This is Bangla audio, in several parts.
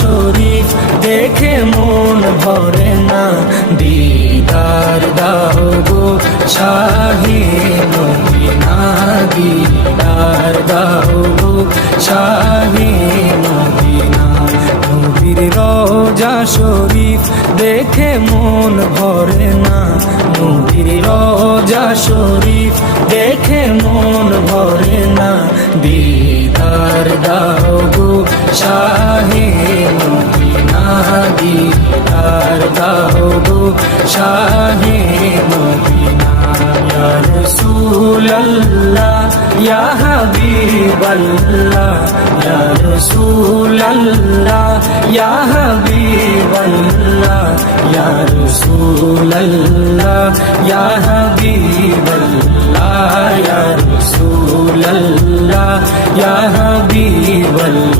শরীফ দেখে মন ভরে না, দিদার দাও গো শাহে মদিনা, দিদার দাও গো শাহে মদিনা। নবীর রওজা শরীফ দেখে মন ভরে না, নবীর রওজা শরীফ দেখে মন ভরে না, দিদার দাও গো শাহে মদিনা, দিদার দাও গো শাহে মদিনা। ইয়া রাসূলুল্লাহ ইয়া হাবিবাল্লাহ, ইয়া রাসূলুল্লাহ ইয়া হাবিবাল্লাহ, ইয়া রাসূলুল্লাহ ইয়া হাবিবাল্লাহ, ইয়া রাসূলুল্লাহ ইয়া হাবিবাল্লাহ।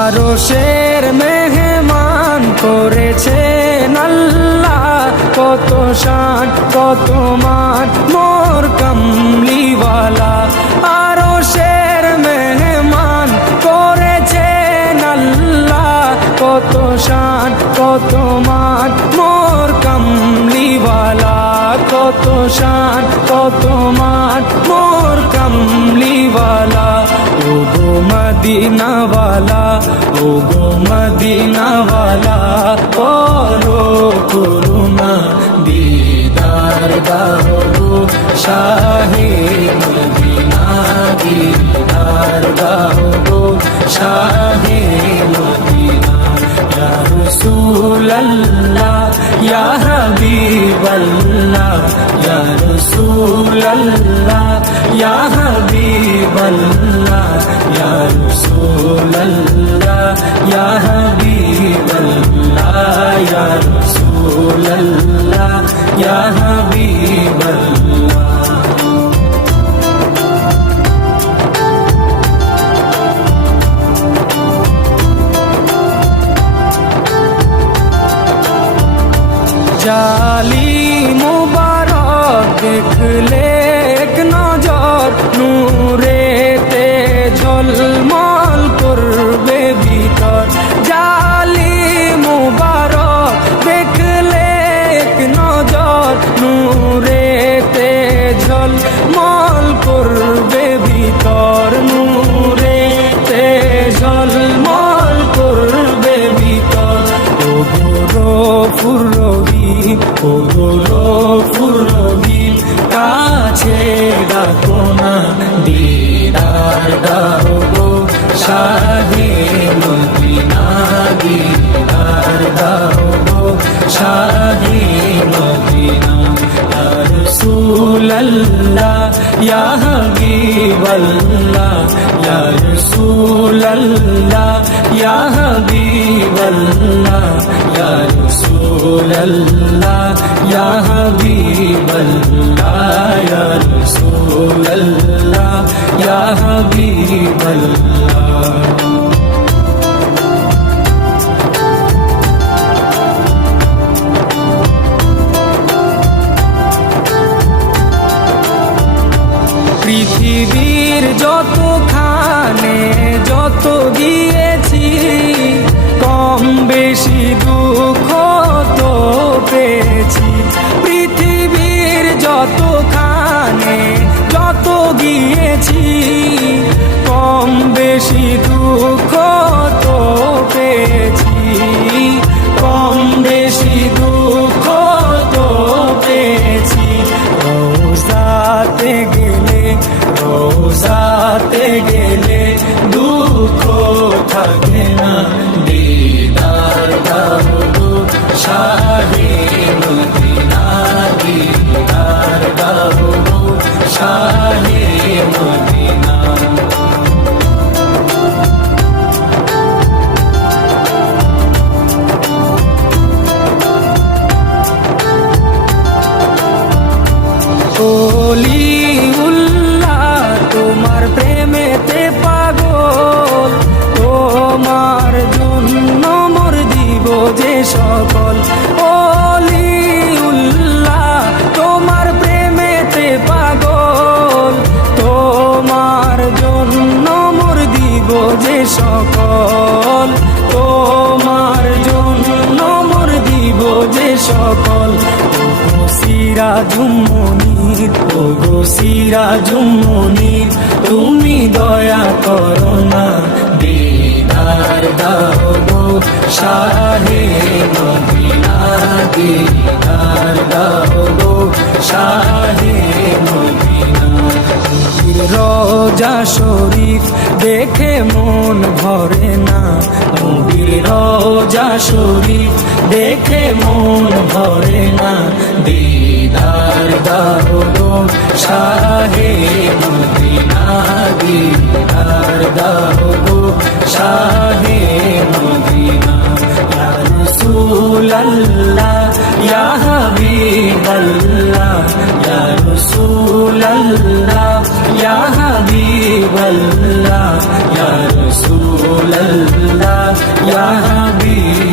আরশের মেহমান করেছেন আল্লাহ, কত শান কত মান মোর কামলিওয়ালা। আরশের মেহমান করেছেন আল্লাহ, কত শান কত মান মোর কামলিওয়ালা, কত শান কত মান মোর কামলিওয়ালা। ও গো মদিনাওয়ালা, ও গো মদিনাওয়ালা, করো করুণা, দিদার দাও গো শাহে মদিনা, দিদার দাও গো শাহে মদিনা। ইয়া রাসূলুল্লাহ ইয়া হাবিবাল্লাহ, ইয়া রাসূলুল্লাহ ইয়া হাবিবাল্লাহ, ইয়া রাসূলুল্লাহ ইয়া হাবিবাল্লাহ, ইয়া রাসূলুল্লাহ ইয়া হাবিবাল্লাহ। জালি মুবারক দেখলে এক নজর, নূরেতে ঝলমল করবে ভিতর। জালি মুবারক দেখলে এক নজর, নূরেতে ঝলমল করবে ভিতর, নূরেতে ঝলমল করবে ভিতর। ও গৌরফুর রহিম, ও গৌরফুর রহিম, কাছে ডাকো না, দিদার দাও গো শাহে মদিনা, দিদার দাও গো শাহে মদিনা। ইয়া রাসূলুল্লাহ ইয়া হাবিবাল্লাহ, ইয়া রাসূলুল্লাহ ইয়া হাবিবাল্লাহ, ইয়া রাসূলুল্লাহ ইয়া হাবিবাল্লাহ, ইয়া রাসূলুল্লাহ ইয়া হাবিবাল্লাহ। পৃথিবীর যতখানে যত গিয়েছি, কম বেশি দুঃখ তো পেয়েছি। পৃথিবীর যতখানে যত গিয়েছি, কম বেশি দুঃখ তো পেয়েছি, কম বেশি দুঃখ তো পেয়েছি। রওজাতে গেলে, রওজাতে গেলে দুঃখ থাকে না, দিদার দাও গো শাহে মদিনা, দিদার দাও গো শাহে মদিনা। ওলিউল্লাহ তোমার প্রেমেতে পাগল, তোমার জন্য মোর দিব যে সকল। ওলি সকল ওগো সিরাজুম মুনির, ওগো সিরাজুম মুনির, তুমি দয়া করো না, দিদার দাও গো শাহে মদিনা, দিদার দাও গো শাহে মদিনা। রোজা শরীফ দেখে মন ভরে না, নবীর রোজা শরীফ দেখে মন ভরে না, দিদার দাও গো শাহে মদিনা, দিদার দাও গো শাহে মদিনা। ইয়া রাসূলাল্লাহ ইয়া হাবিবাল্লাহ, ইয়া রাসূলাল্লাহ ইয়া হাবিবাল্লাহ, ইয়া রাসূলাল্লাহ ইয়া হাবিবাল্লাহ।